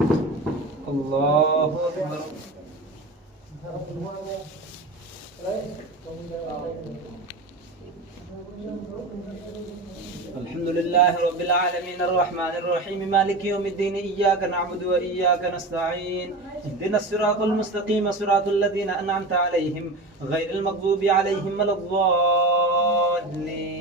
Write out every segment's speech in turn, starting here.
الله أكبر. الحمد لله رب العالمين الرحمن الرحيم مالك يوم الدين إياك نعبد وإياك نستعين اهدنا الصراط المستقيم صراط الذين أنعمت عليهم غير المغضوب عليهم ولا الضالين.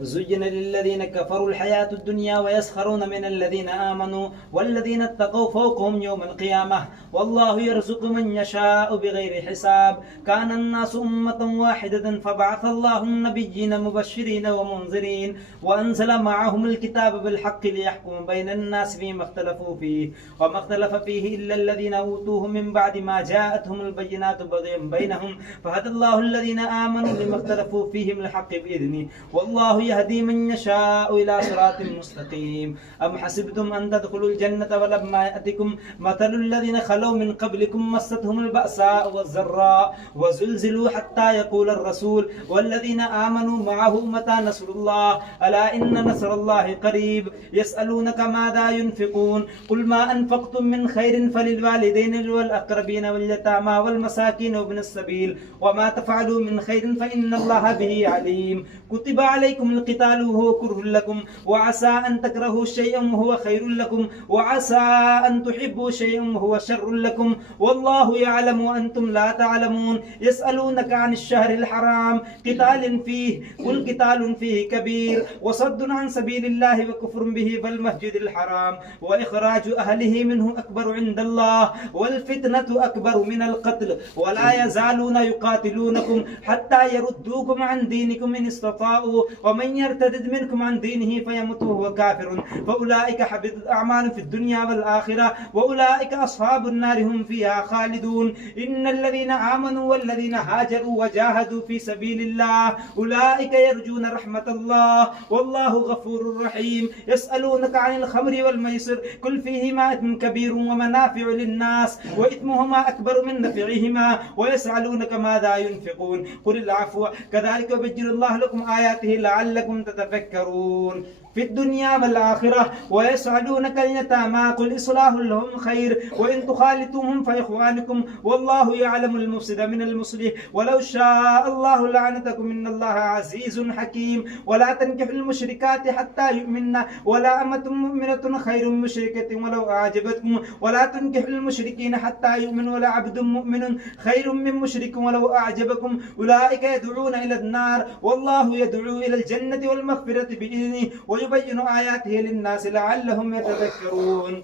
زين للذين كفروا الحياة الدنيا ويسخرون من الذين آمنوا والذين اتقوا فوقهم يوم القيامة والله يرزق من يشاء بغير حساب. كان الناس أمة واحدة فبعث الله النبيين مبشرين ومنذرين وأنزل معهم الكتاب بالحق ليحكم بين الناس فيما اختلفوا فيه وما اختلف فيه إلا الذين أوتوه من بعد ما جاءتهم البينات بغيا بينهم فهدى الله الذين آمنوا لما اختلفوا فيه من الحق بإذنه والله يهدي من يشاء إلى صراط مستقيم. أم حسبتم أن تدخلوا الجنة ولما يأتكم مثل الذين خلوا من قبلكم مستهم البأساء والضراء وزلزلوا حتى يقول الرسول والذين آمنوا معه متى نصر الله ألا إن نصر الله قريب. يسألونك ماذا ينفقون قل ما أنفقتم من خير فللوالدين والأقربين واليتامى والمساكين وابن السبيل وما تفعلوا من خير فإن الله به عليم. كتب عليكم القتال وهو كره لكم وعسى أن تكرهوا شيئا وهو خير لكم وعسى أن تحبوا شيئا وهو شر لكم والله يعلم وأنتم لا تعلمون. يسألونك عن الشهر الحرام قتال فيه قل قتال فيه كبير وصد عن سبيل الله وكفر به فالمسجد الحرام وإخراج أهله منه أكبر عند الله والفتنة أكبر من القتل ولا يزالون يقاتلونكم حتى يردوكم عن دينكم إن استطاعوا ومن يرتد منكم عن دينه فيمت وهو كافر فأولئك حبطت أعمال في الدنيا والآخرة وأولئك أصحاب النار هم فيها خالدون. إن الذين آمنوا والذين هاجروا وجاهدوا في سبيل الله أولئك يرجون رحمة الله والله غفور رحيم. يسألونك عن الخمر والميسر قل فيهما إثم كبير ومنافع للناس وإثمهما أكبر من نفعهما ويسألونك ماذا ينفقون قل العفو كذلك يبين الله لكم آياته لعلكم تتفكرون في الدنيا والآخرة. ويسألونك اليتامى قل إصلاح لهم خير وإن تخالطوهم فإخوانكم والله يعلم المفسد من المصلح ولو شاء الله لعنتكم إن الله عزيز حكيم. ولا تنكحوا المشركات حتى يؤمنن ولا أمة مؤمنة خير من مشركة ولو أعجبتكم ولا تنكحوا المشركين حتى يؤمنوا ولا عبد مؤمن خير من مشرك ولو أعجبكم أولئك يدعون إلى النار والله يدعو إلى الجنة والمغفرة بإذنه ويبين آياته للناس لعلهم يتذكرون.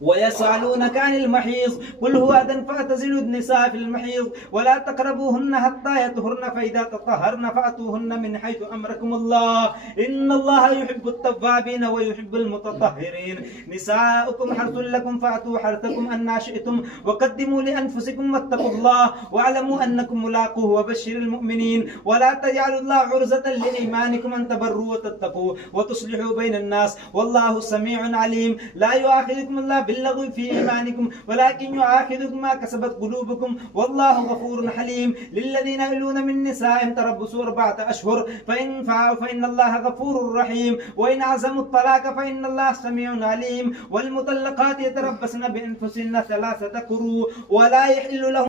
ويسألونك عن المحيض قل هو أذى فاعتزلوا النساء في المحيض ولا تقربوهن حتى يطهرن فإذا تطهرن فأتوهن من حيث أمركم الله إن الله يحب التوابين ويحب المتطهرين. نساؤكم حرث لكم فأتوا حرثكم أن شئتم وقدموا لأنفسكم واتقوا الله واعلموا أنكم ملاقوه وبشر المؤمنين. ولا تجعلوا الله عرزة لإيمانكم أن تبروا وتتقوا وتصلحوا بين الناس والله سميع عليم. لا يؤاخذكم الله باللغو في إيمانكم ولكن يؤاخذكم ما كسبت قلوبكم والله غفور حليم. للذين يؤلون من نسائهم تربصوا 4 أشهر فإن فعلوا فإن الله غفور رحيم وإن عزموا الطلاق فإن الله سميع عليم. والمطلقات يتربصن بأنفسهن 3 قروء ولا يحل لهم